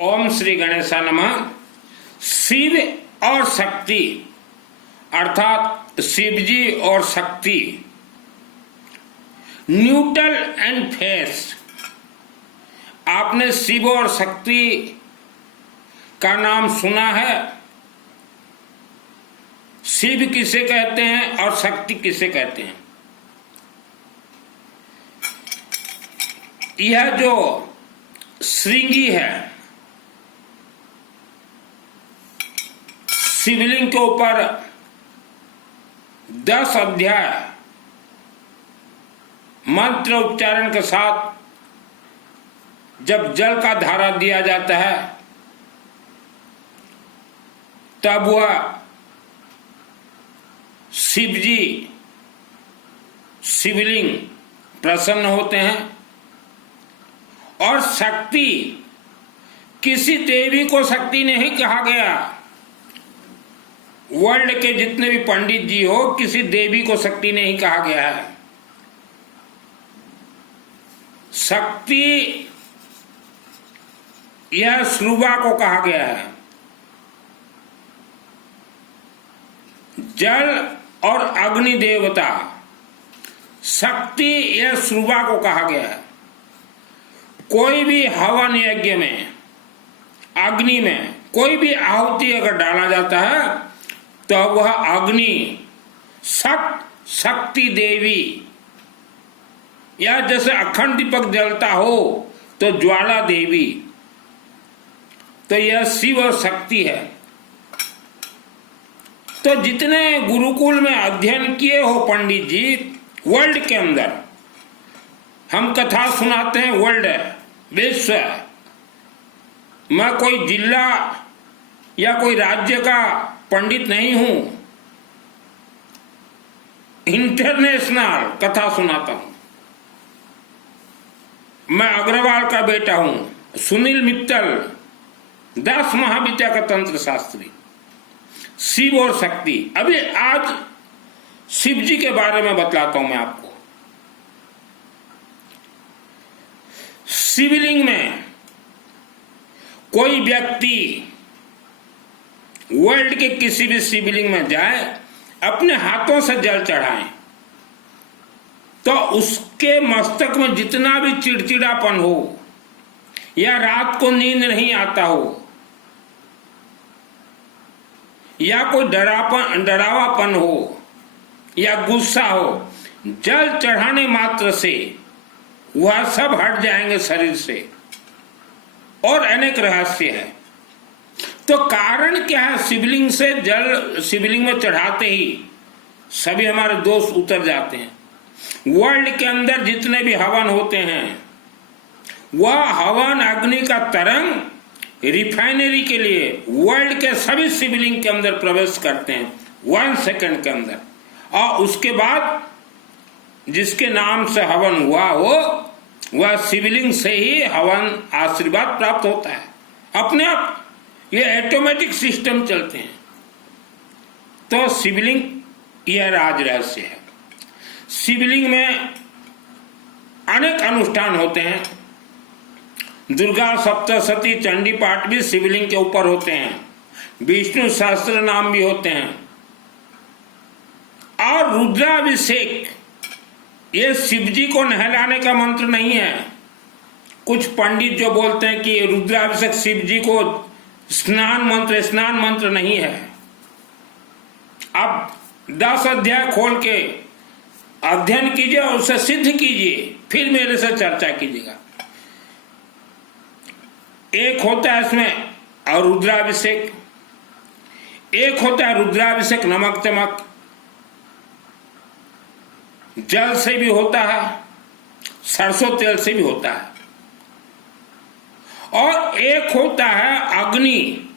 ओम श्री गणेशाय नमः। शिव और शक्ति अर्थात शिवजी और शक्ति, न्यूट्रल एंड फेस। आपने शिव और शक्ति का नाम सुना है? शिव किसे कहते हैं और शक्ति किसे कहते हैं? यह जो श्रृंगी है, शिवलिंग के ऊपर 10 अध्याय मंत्र उच्चारण के साथ जब जल का धारा दिया जाता है तब वह शिवजी शिवलिंग प्रसन्न होते हैं। और शक्ति, किसी देवी को शक्ति नहीं कहा गया। वर्ल्ड के जितने भी पंडित जी हो, किसी देवी को शक्ति नहीं कहा गया है। शक्ति यह श्रुवा को कहा गया है। जल और अग्नि देवता शक्ति, यह श्रुवा को कहा गया है। कोई भी हवन यज्ञ में, अग्नि में कोई भी आहुति अगर डाला जाता है तो वह अग्नि शक्ति देवी, या जैसे अखंड दीपक जलता हो तो ज्वाला देवी, तो यह शिव और शक्ति है। तो जितने गुरुकुल में अध्ययन किए हो पंडित जी, वर्ल्ड के अंदर हम कथा सुनाते हैं, वर्ल्ड है, विश्व है। मैं कोई जिला या कोई राज्य का पंडित नहीं हूं, इंटरनेशनल कथा सुनाता हूं। मैं अग्रवाल का बेटा हूं, सुनील मित्तल, 10 महाविद्या का तंत्र शास्त्री। शिव और शक्ति, अभी आज शिव जी के बारे में बतलाता हूं मैं आपको। शिवलिंग में कोई व्यक्ति वर्ल्ड के किसी भी शिवलिंग में जाए, अपने हाथों से जल चढ़ाए, तो उसके मस्तक में जितना भी चिड़चिड़ापन हो या रात को नींद नहीं आता हो या कोई डरावापन हो या गुस्सा हो, जल चढ़ाने मात्र से वह सब हट जाएंगे शरीर से। और अनेक रहस्य है। तो कारण क्या है? शिवलिंग से जल शिवलिंग में चढ़ाते ही सभी हमारे दोष उतर जाते हैं। वर्ल्ड के अंदर जितने भी हवन होते हैं, वह हवन अग्नि का तरंग रिफाइनरी के लिए वर्ल्ड के सभी शिवलिंग के अंदर प्रवेश करते हैं 1 सेकंड के अंदर। और उसके बाद जिसके नाम से हवन हुआ हो, वह शिवलिंग से ही हवन आशीर्वाद प्राप्त होता है। अपने आप ये ऑटोमेटिक सिस्टम चलते हैं। तो शिवलिंग यह राज रहस्य है। शिवलिंग में अनेक अनुष्ठान होते हैं। दुर्गा सप्तशती चंडी पाठ भी शिवलिंग के ऊपर होते हैं। विष्णु सहस्त्र नाम भी होते हैं। और रुद्राभिषेक, ये शिवजी को नहलाने का मंत्र नहीं है। कुछ पंडित जो बोलते हैं कि रुद्राभिषेक शिवजी को स्नान मंत्र नहीं है। आप 10 अध्याय खोल के अध्ययन कीजिए और उसे सिद्ध कीजिए, फिर मेरे से चर्चा कीजिएगा। एक होता है इसमें और रुद्राभिषेक, एक होता है रुद्राभिषेक नमक चमक, जल से भी होता है, सरसों तेल से भी होता है। और एक होता है अग्नि,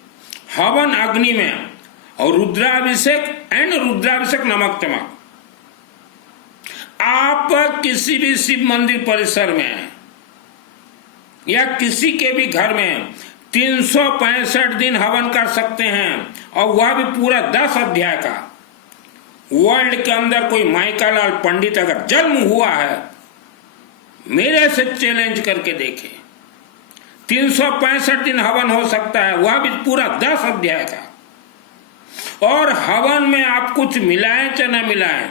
हवन अग्नि में, और रुद्राभिषेक एंड रुद्राभिषेक नमक चमक। आप किसी भी शिव मंदिर परिसर में या किसी के भी घर में 365 दिन हवन कर सकते हैं, और वह भी पूरा 10 अध्याय का। वर्ल्ड के अंदर कोई माइकालाल पंडित अगर जन्म हुआ है, मेरे से चैलेंज करके देखे, 365 दिन हवन हो सकता है, वह भी पूरा 10 अध्याय का। और हवन में आप कुछ मिलाएं चाहे न मिलाएं,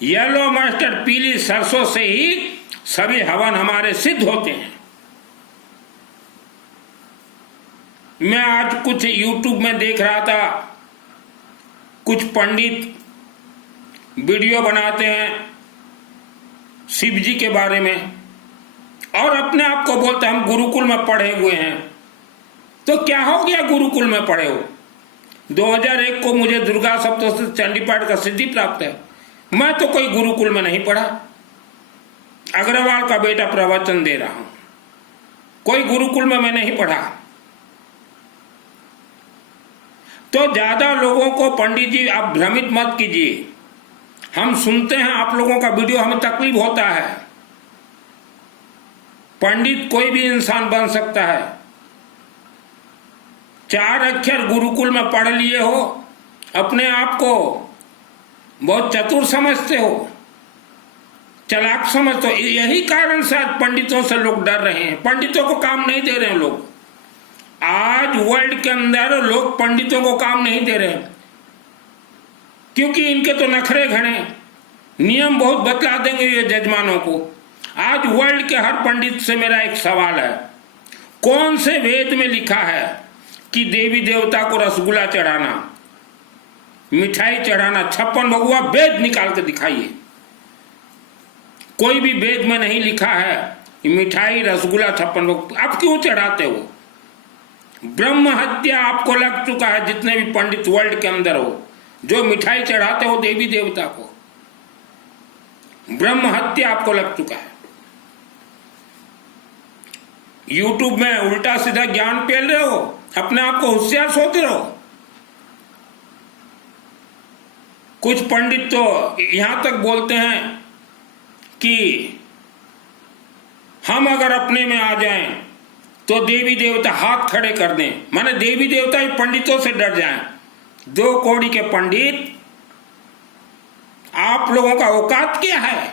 येलो मस्टर्ड पीली सरसों से ही सभी हवन हमारे सिद्ध होते हैं। मैं आज कुछ YouTube में देख रहा था, कुछ पंडित वीडियो बनाते हैं शिव जी के बारे में और अपने आप को बोलते हैं हम गुरुकुल में पढ़े हुए हैं। तो क्या हो गया गुरुकुल में पढ़े हो? 2001 को मुझे दुर्गा सप्तशती चंडी पाठ का सिद्धि प्राप्त है। मैं तो कोई गुरुकुल में नहीं पढ़ा, अग्रवाल का बेटा प्रवचन दे रहा हूं, कोई गुरुकुल में मैं नहीं पढ़ा। तो ज्यादा लोगों को पंडित जी आप भ्रमित मत कीजिए। हम सुनते हैं आप लोगों का वीडियो, हमें तकलीफ होता है। पंडित कोई भी इंसान बन सकता है। 4 अक्षर गुरुकुल में पढ़ लिए हो, अपने आप को बहुत चतुर समझते हो, चालाक समझते हो। यही कारण से आज पंडितों से लोग डर रहे हैं, पंडितों को काम नहीं दे रहे हैं लोग। आज वर्ल्ड के अंदर लोग पंडितों को काम नहीं दे रहे हैं क्योंकि इनके तो नखरे घने, नियम बहुत बतला देंगे ये जजमानों को। आज वर्ल्ड के हर पंडित से मेरा एक सवाल है, कौन से वेद में लिखा है कि देवी देवता को रसगुल्ला चढ़ाना, मिठाई चढ़ाना, 56 भगुआ वेद निकाल के दिखाइए। कोई भी वेद में नहीं लिखा है कि मिठाई रसगुल्ला 56 भगुआ। आप क्यों चढ़ाते हो? ब्रह्म हत्या आपको लग चुका है। जितने भी पंडित वर्ल्ड के अंदर हो जो मिठाई चढ़ाते हो देवी देवता को, ब्रह्म हत्या आपको लग चुका है। YouTube में उल्टा सीधा ज्ञान पेल रहे हो, अपने आप को होशियार सोचते रहो। कुछ पंडित तो यहां तक बोलते हैं कि हम अगर अपने में आ जाएं तो देवी देवता हाथ खड़े कर दें, माने देवी देवता ही पंडितों से डर जाएं। 2 कौड़ी के पंडित, आप लोगों का औकात क्या है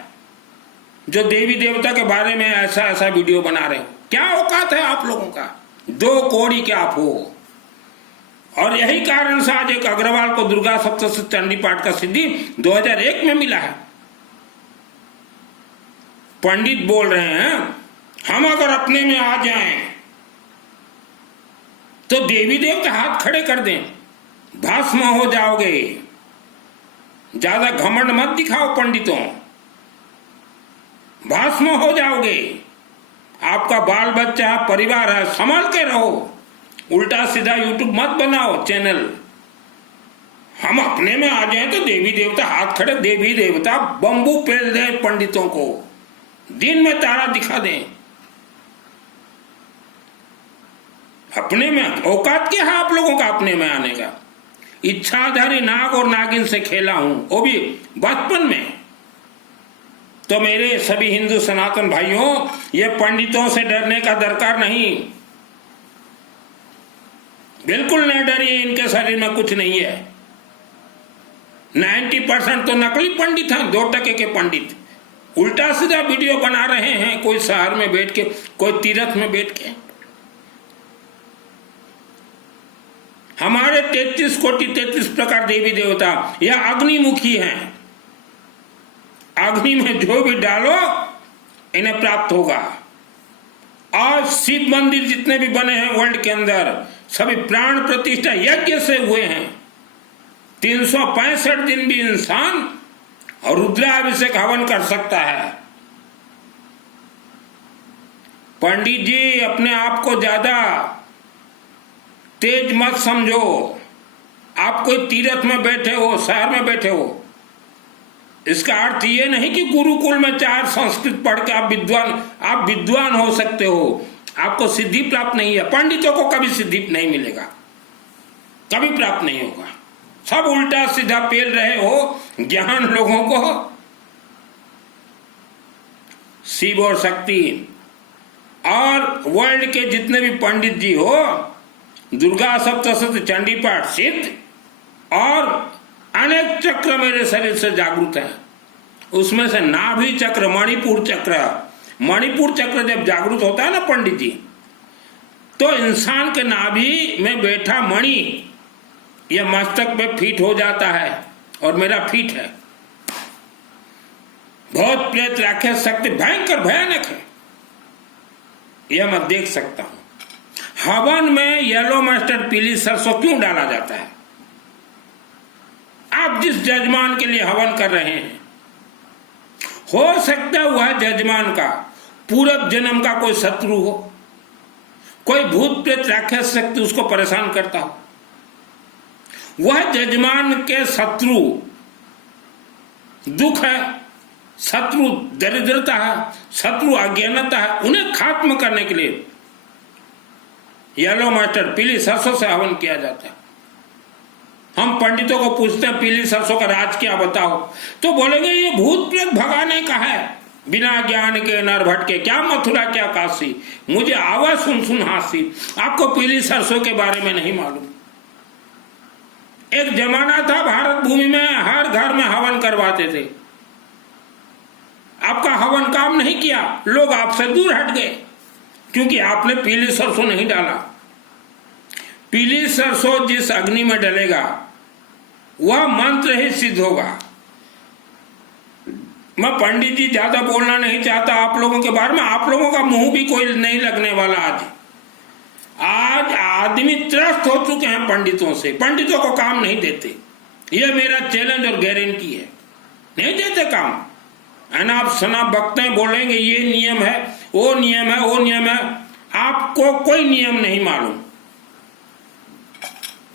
जो देवी देवता के बारे में ऐसा ऐसा वीडियो बना रहे हो? क्या औकात है आप लोगों का? 2 कौड़ी के आप हो। और यही कारण से आज एक अग्रवाल को दुर्गा सप्तशती चंडी पाठ का सिद्धि 2001 में मिला है। पंडित बोल रहे हैं हम अगर अपने में आ जाएं तो देवी देवता हाथ खड़े कर दें, भस्म हो जाओगे। ज्यादा घमंड मत दिखाओ पंडितों, भस्म हो जाओगे। आपका बाल बच्चा परिवार है, संभाल के रहो। उल्टा सीधा YouTube मत बनाओ चैनल। हम अपने में आ जाए तो देवी देवता हाथ खड़े, देवी देवता बंबू पेल दे पंडितों को, दिन में तारा दिखा दें। अपने में औकात क्या है आप लोगों का अपने में आने का? इच्छाधारी नाग और नागिन से खेला हूं, वो भी बचपन में। तो मेरे सभी हिंदू सनातन भाइयों, ये पंडितों से डरने का दरकार नहीं, बिल्कुल न डरिए। इनके शरीर में कुछ नहीं है। 90% तो नकली पंडित हैं, 2% के पंडित उल्टा सीधा वीडियो बना रहे हैं, कोई शहर में बैठ के, कोई तीर्थ में बैठ के। हमारे 33 कोटि 33 प्रकार देवी देवता यह अग्निमुखी हैं। अग्नि में जो भी डालो इन्हें प्राप्त होगा। आज शिव मंदिर जितने भी बने हैं वर्ल्ड के अंदर, सभी प्राण प्रतिष्ठा यज्ञ से हुए हैं। 365 दिन भी इंसान और रुद्राभिषेक हवन कर सकता है। पंडित जी अपने आप को ज्यादा तेज मत समझो। आप कोई तीर्थ में बैठे हो, शहर में बैठे हो, इसका अर्थ ये नहीं कि गुरुकुल में 4 संस्कृत पढ़ के आप विद्वान हो सकते हो। आपको सिद्धि प्राप्त नहीं है। पंडितों को कभी सिद्धि नहीं मिलेगा, कभी प्राप्त नहीं होगा। सब उल्टा सीधा पेल रहे हो ज्ञान लोगों को। शिव और शक्ति और वर्ल्ड के जितने भी पंडित जी हो, दुर्गा सप्तशती चंडी पाठ सिद्ध और अनेक चक्र मेरे शरीर से जागृत है। उसमें से नाभि चक्र, मणिपुर चक्र जब जागृत होता है ना पंडित जी, तो इंसान के नाभि में बैठा मणि यह मस्तक पे फिट हो जाता है और मेरा फिट है। बहुत प्रेत राक्षस शक्ति भयंकर भयानक है, यह मैं देख सकता हूं। हवन में येलो मस्टर्ड पीली सरसों क्यों डाला जाता है? आप जिस जजमान के लिए हवन कर रहे हैं, हो सकता है वह जजमान का पूर्व जन्म का कोई शत्रु हो, कोई भूत प्रेत राक्षस शक्ति उसको परेशान करता हो। वह जजमान के शत्रु दुख है, शत्रु दरिद्रता है, शत्रु अज्ञानता है, उन्हें खत्म करने के लिए येलो मस्टर्ड पीली सरसों से हवन किया जाता है। हम पंडितों को पूछते हैं पीली सरसों का राज क्या बताओ, तो बोलेंगे ये भूत प्रेत भगाने का है। बिना ज्ञान के नर भटके, क्या मथुरा क्या काशी, मुझे आवाज सुन सुन हासी। आपको पीली सरसों के बारे में नहीं मालूम। एक जमाना था भारत भूमि में हर घर में हवन करवाते थे। आपका हवन काम नहीं किया, लोग आपसे दूर हट गए क्योंकि आपने पीली सरसों नहीं डाला। पीली सरसों जिस अग्नि में डलेगा वह मंत्र ही सिद्ध होगा। मैं पंडित जी ज्यादा बोलना नहीं चाहता आप लोगों के बारे में, आप लोगों का मुंह भी कोई नहीं लगने वाला। आज आदमी त्रस्त हो चुके हैं पंडितों से, पंडितों को काम नहीं देते। यह मेरा चैलेंज और गारंटी है, नहीं देते काम। है ना, आप सना बकते बोलेंगे ये नियम है, वो नियम है, वो नियम है। आपको कोई नियम नहीं मालूम,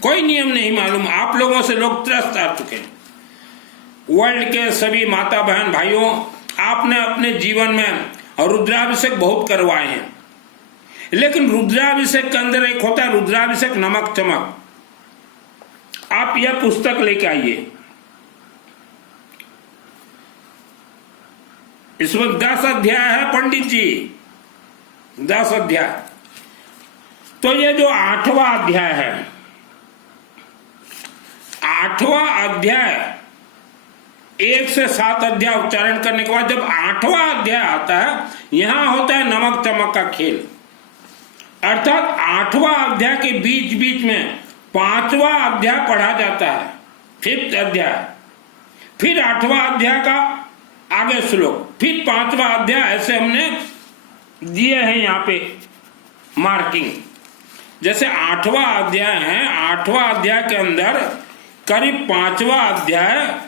कोई नियम नहीं मालूम। आप लोगों से लोग त्रस्त आ चुके हैं। वर्ल्ड के सभी माता बहन भाइयों, आपने अपने जीवन में रुद्राभिषेक बहुत करवाए हैं, लेकिन रुद्राभिषेक के अंदर एक होता है रुद्राभिषेक नमक चमक। आप यह पुस्तक लेके आइए, इसमें 10 अध्याय है पंडित जी, 10 अध्याय। तो ये जो 8वां अध्याय है, 8वां अध्याय 1 से 7 अध्याय उच्चारण करने के बाद जब 8वां अध्याय आता है, यहां होता है नमक चमक का खेल। अर्थात 8वां अध्याय के बीच बीच में 5वां अध्याय पढ़ा जाता है, 5th अध्याय, फिर 8वां अध्याय का आगे श्लोक, फिर 5वां अध्याय। ऐसे हमने दिए हैं यहाँ पे मार्किंग। जैसे 8वां अध्याय है, 8वां अध्याय के अंदर करीब 5वां अध्याय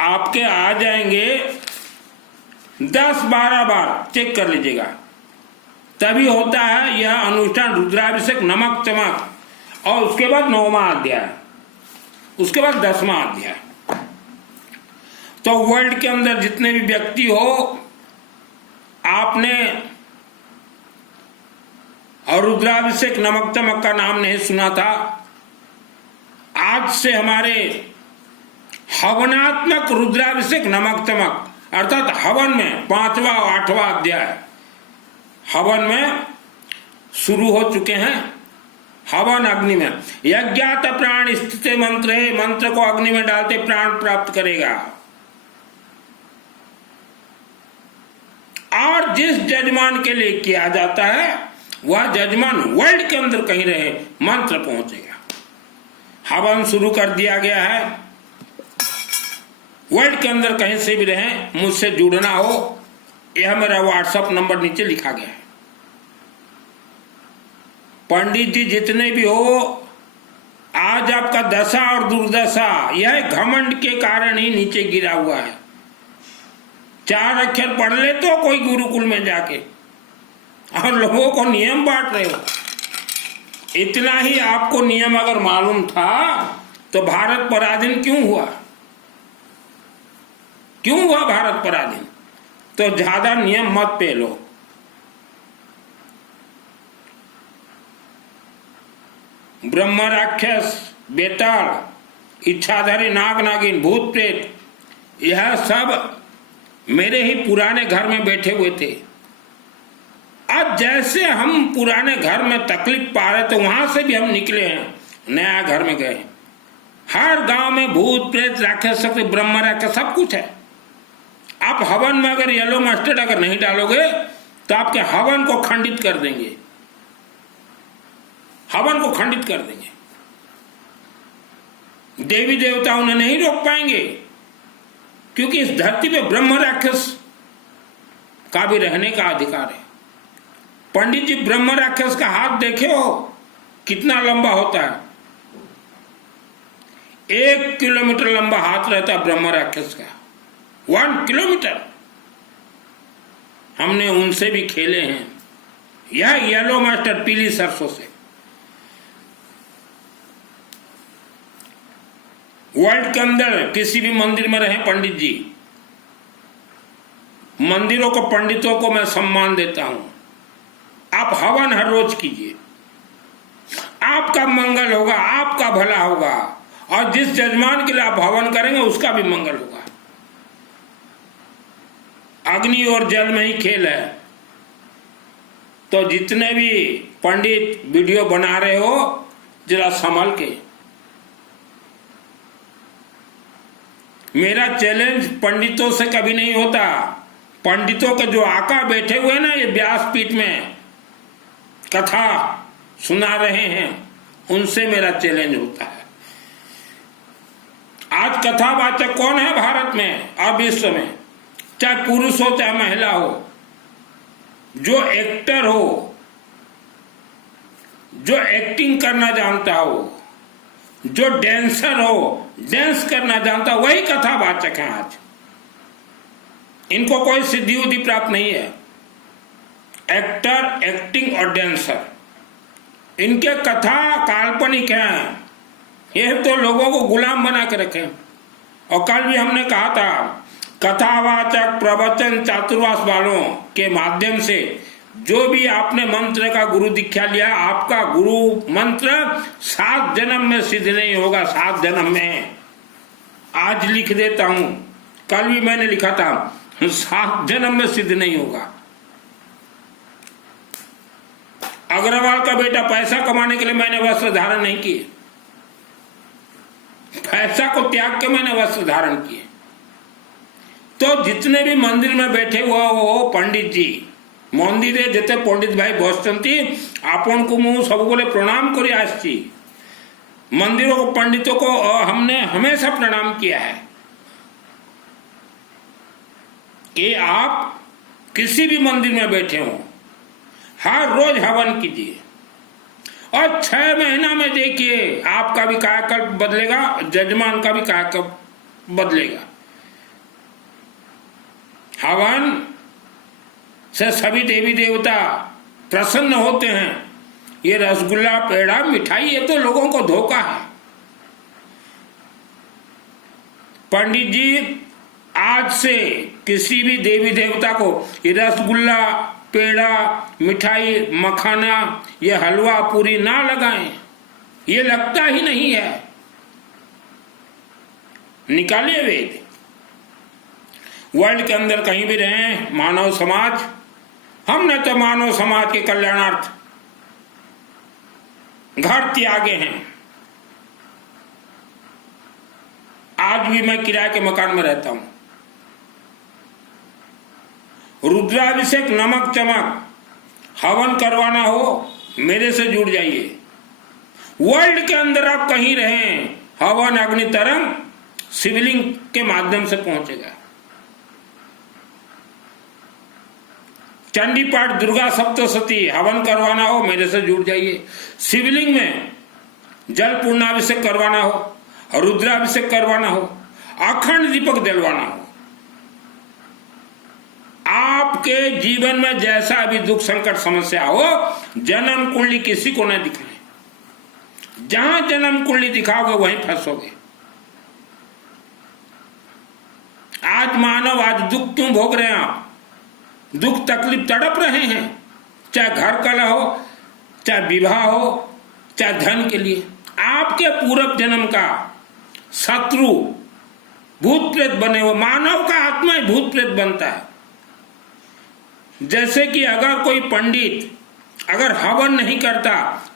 आपके आ जाएंगे 10-12 बार, चेक कर लीजिएगा। तभी होता है यह अनुष्ठान रुद्राभिषेक नमक चमक। और उसके बाद 9वां अध्याय, उसके बाद 10वां अध्याय। तो वर्ल्ड के अंदर जितने भी व्यक्ति हो, आपने और रुद्राभिषेक नमक चमक का नाम नहीं सुना था, आज से हमारे हवनात्मक रुद्राभिषेक नमक चमक अर्थात हवन में 5वां और 8वां अध्याय हवन में शुरू हो चुके हैं। हवन अग्नि में यज्ञात प्राण स्थित मंत्र है, मंत्र को अग्नि में डालते प्राण प्राप्त करेगा। और जिस जजमान के लिए किया जाता है वह जजमान वर्ल्ड के अंदर कहीं रहे, मंत्र पहुंचेगा। हवन शुरू कर दिया गया है, वर्ल्ड के अंदर कहीं से भी रहे, मुझसे जुड़ना हो, यह मेरा व्हाट्सएप नंबर नीचे लिखा गया है। पंडित जी जितने भी हो, आज आपका दशा और दुर्दशा यह घमंड के कारण ही नीचे गिरा हुआ है। 4 अक्षर पढ़ ले तो कोई गुरुकुल में जाके, और लोगों को नियम बांट रहे हो। इतना ही आपको नियम अगर मालूम था तो भारत पराधीन क्यों हुआ? क्यों हुआ भारत पराधीन? तो ज्यादा नियम मत पेलो। ब्रह्म राक्षस, बेताल, इच्छाधारी, नाग नागिन, भूत प्रेत, यह सब मेरे ही पुराने घर में बैठे हुए थे। आज जैसे हम पुराने घर में तकलीफ पा रहे तो वहां से भी हम निकले हैं, नया घर में गए। हर गांव में भूत प्रेत राक्षस शक्ति ब्रह्म राक्षस सब कुछ है। आप हवन में अगर येलो मस्टर्ड अगर नहीं डालोगे तो आपके हवन को खंडित कर देंगे। हवन को खंडित कर देंगे। देवी देवता उन्हें नहीं रोक पाएंगे, क्योंकि इस धरती पे ब्रह्म राक्षस का भी रहने का अधिकार है। पंडित जी, ब्रह्म राक्षस का हाथ देखे हो कितना लंबा होता है? 1 किलोमीटर लंबा हाथ रहता है ब्रह्म राक्षस का, 1 किलोमीटर। हमने उनसे भी खेले हैं, यह येलो मास्टर पीली सरसों से। वर्ल्ड के अंदर किसी भी मंदिर में रहे पंडित जी, मंदिरों को, पंडितों को मैं सम्मान देता हूं। आप हवन हर रोज कीजिए, आपका मंगल होगा, आपका भला होगा, और जिस यजमान के लिए आप हवन करेंगे उसका भी मंगल होगा। अग्नि और जल में ही खेल है। तो जितने भी पंडित वीडियो बना रहे हो, जरा संभल के। मेरा चैलेंज पंडितों से कभी नहीं होता। पंडितों के जो आका बैठे हुए ना ये व्यासपीठ में कथा सुना रहे हैं, उनसे मेरा चैलेंज होता है। आज कथावाचक कौन है भारत में और विश्व में? चाहे पुरुष हो चाहे महिला हो, जो एक्टर हो, जो एक्टिंग करना जानता हो, जो डांसर हो, डांस करना जानता हो, वही कथावाचक है आज। इनको कोई सिद्धि उद्धि प्राप्त नहीं है। एक्टर, एक्टिंग और डांसर, इनके कथा काल्पनिक हैं। ये तो लोगों को गुलाम बना के रखे। और कल भी हमने कहा था, कथावाचक, प्रवचन, चातुर्वास वालों के माध्यम से जो भी आपने मंत्र का गुरु दीक्षा लिया, आपका गुरु मंत्र 7 जन्म में सिद्ध नहीं होगा। 7 जन्म में आज लिख देता हूं, कल भी मैंने लिखा था, 7 जन्म में सिद्ध नहीं होगा। अग्रवाल का बेटा पैसा कमाने के लिए मैंने वस्त्र धारण नहीं किए, पैसा को त्याग के मैंने वस्त्र धारण किए। तो जितने भी मंदिर में बैठे हुआ हो पंडित जी, मंदिर जेते पंडित भाई बसचंती, आपन को मु सब बोले प्रणाम करी आसची। मंदिरों को, पंडितों को हमने हमेशा प्रणाम किया है कि आप किसी भी मंदिर में बैठे हो, हर रोज हवन कीजिए और 6 महीना में देखिए आपका भी कायाकल्प बदलेगा, जजमान का भी कायाकल्प बदलेगा। हवन से सभी देवी देवता प्रसन्न होते हैं। ये रसगुल्ला, पेड़ा, मिठाई, ये तो लोगों को धोखा है। पंडित जी आज से किसी भी देवी देवता को ये रसगुल्ला, पेड़ा, मिठाई, मखाना, ये हलवा पूरी ना लगाएं, ये लगता ही नहीं है। निकालिए वेद। वर्ल्ड के अंदर कहीं भी रहें, मानव समाज, हमने तो मानव समाज के कल्याणार्थ घर त्यागे हैं। आज भी मैं किराए के मकान में रहता हूं। रुद्राभिषेक, नमक चमक, हवन करवाना हो, मेरे से जुड़ जाइए। वर्ल्ड के अंदर आप कहीं रहें, हवन, अग्नि तरंग शिवलिंग के माध्यम से पहुंचेगा। चंडी पाठ, दुर्गा सप्तशती हवन करवाना हो, मेरे से जुड़ जाइए। शिवलिंग में जल पूर्णाभिषेक करवाना हो, रुद्राभिषेक करवाना हो, अखंड दीपक जलवाना हो, आपके जीवन में जैसा भी दुख संकट समस्या हो, जन्म कुंडली किसी को न दिखाएं। जहां जन्म कुंडली दिखाओगे वहीं फंसोगे। आज मानव, आज दुख क्यों भोग रहे हैं आप? दुख तकलीफ तड़प रहे हैं, चाहे घर कलह हो, चाहे विवाह हो, चाहे धन के लिए। आपके पूर्व जन्म का शत्रु भूत प्रेत बने हो। मानव का आत्मा ही भूत प्रेत बनता है। जैसे कि अगर कोई पंडित अगर हवन नहीं करता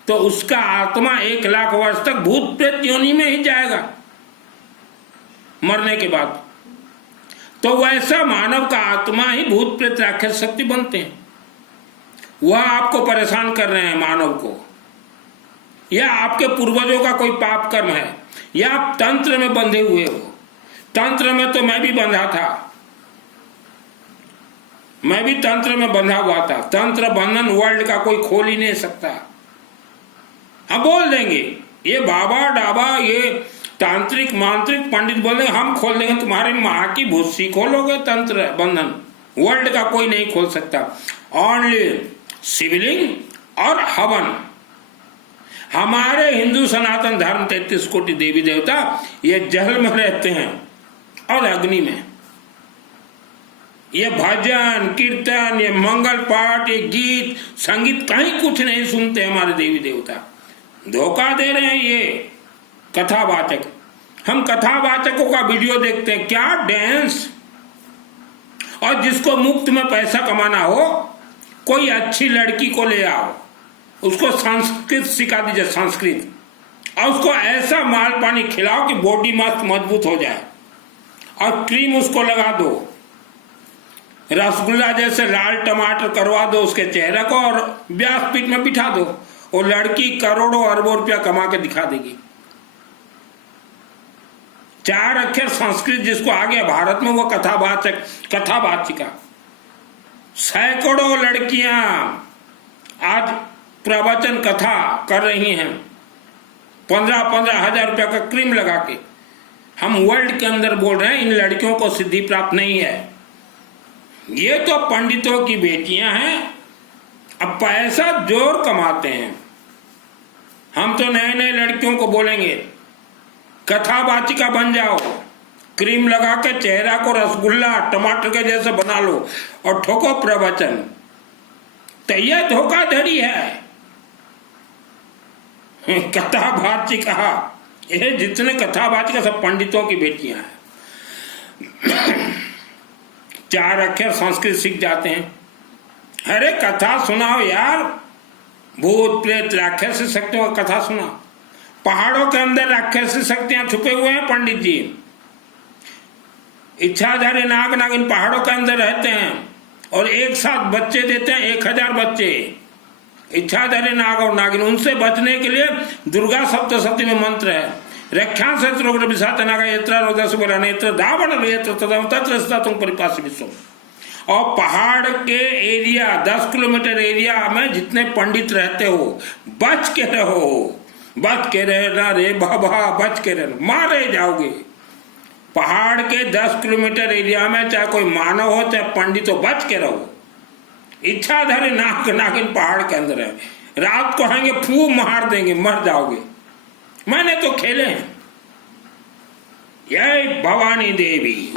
तो उसका आत्मा 1 लाख वर्ष तक भूत प्रेत योनि में ही जाएगा मरने के बाद। तो वैसा मानव का आत्मा ही भूत प्रेत राक्षस शक्ति बनते हैं। वह आपको परेशान कर रहे हैं, मानव को। या आपके पूर्वजों का कोई पाप कर्म है, या आप तंत्र में बंधे हुए हो। तंत्र में तो मैं भी बंधा था, मैं भी तंत्र में बंधा हुआ था। तंत्र बंधन वर्ल्ड का कोई खोल ही नहीं सकता। हम बोल देंगे ये बाबा डाबा ये तांत्रिक मांत्रिक पंडित बोल देंगे हम खोल देंगे, तुम्हारी माँ की भूसी खोलोगे तंत्र बंधन, वर्ल्ड का कोई नहीं खोल सकता। ओनली शिवलिंग और हवन। हमारे हिंदू सनातन धर्म 33 कोटि देवी देवता ये जल में रहते हैं और अग्नि में। ये भजन कीर्तन ये मंगल पाठ ये गीत संगीत कहीं कुछ नहीं सुनते हमारे देवी देवता। धोखा दे रहे हैं ये कथावाचक। हम कथावाचकों का वीडियो देखते हैं, क्या डांस। और जिसको मुफ्त में पैसा कमाना हो, कोई अच्छी लड़की को ले आओ, उसको संस्कृत सिखा दीजिए, संस्कृत, और उसको ऐसा माल पानी खिलाओ कि बॉडी मस्त मजबूत हो जाए, और क्रीम उसको लगा दो, रसगुल्ला जैसे लाल टमाटर करवा दो उसके चेहरे को, और व्यासपीठ में बिठा दो। वो लड़की करोड़ों अरबों रुपया कमा के दिखा देगी। 4 अक्षर संस्कृत जिसको आ गया भारत में, वो कथावाचक कथावाचिका। सैकड़ों लड़कियां आज प्रवचन कथा कर रही हैं 15-15 हजार रुपया का क्रीम लगा के। हम वर्ल्ड के अंदर बोल रहे हैं इन लड़कियों को सिद्धि प्राप्त नहीं है। ये तो पंडितों की बेटियां हैं, अब पैसा जोर कमाते हैं। हम तो नए नए लड़कियों को बोलेंगे कथावाचिका बन जाओ, क्रीम लगा के चेहरा को रसगुल्ला टमाटर के जैसे बना लो और ठोको प्रवचन। तो यह धोखाधड़ी है। कथावाचिका, ये जितने कथावाचिका सब पंडितों की बेटियां हैं। 4 अक्षर संस्कृत सीख जाते हैं। अरे कथा सुनाओ यार, भूत प्रेत राक्षसी शक्तियों का कथा सुनाओ। पहाड़ों के अंदर राक्षसी शक्तियां छुपे हुए हैं पंडित जी। इच्छाधारी नाग नागिन पहाड़ों के अंदर रहते हैं और एक साथ बच्चे देते हैं, 1000 बच्चे। इच्छाधारी नाग और नागिन, उनसे बचने के लिए दुर्गा सप्तशती में मंत्र है, रक्षा से और पहाड़ के एरिया 10 किलोमीटर एरिया में जितने पंडित रहते हो, बच के रहो, बच के रहना रे बाबा, बच के रहना, मारे जाओगे। पहाड़ के 10 किलोमीटर एरिया में चाहे कोई मानव हो चाहे पंडित हो, बच के रहो। इच्छाधारी नाग नागिन पहाड़ के अंदर है, रात को आएंगे फू मार देंगे, मर जाओगे। मैंने तो खेले हैं। जय भवानी देवी।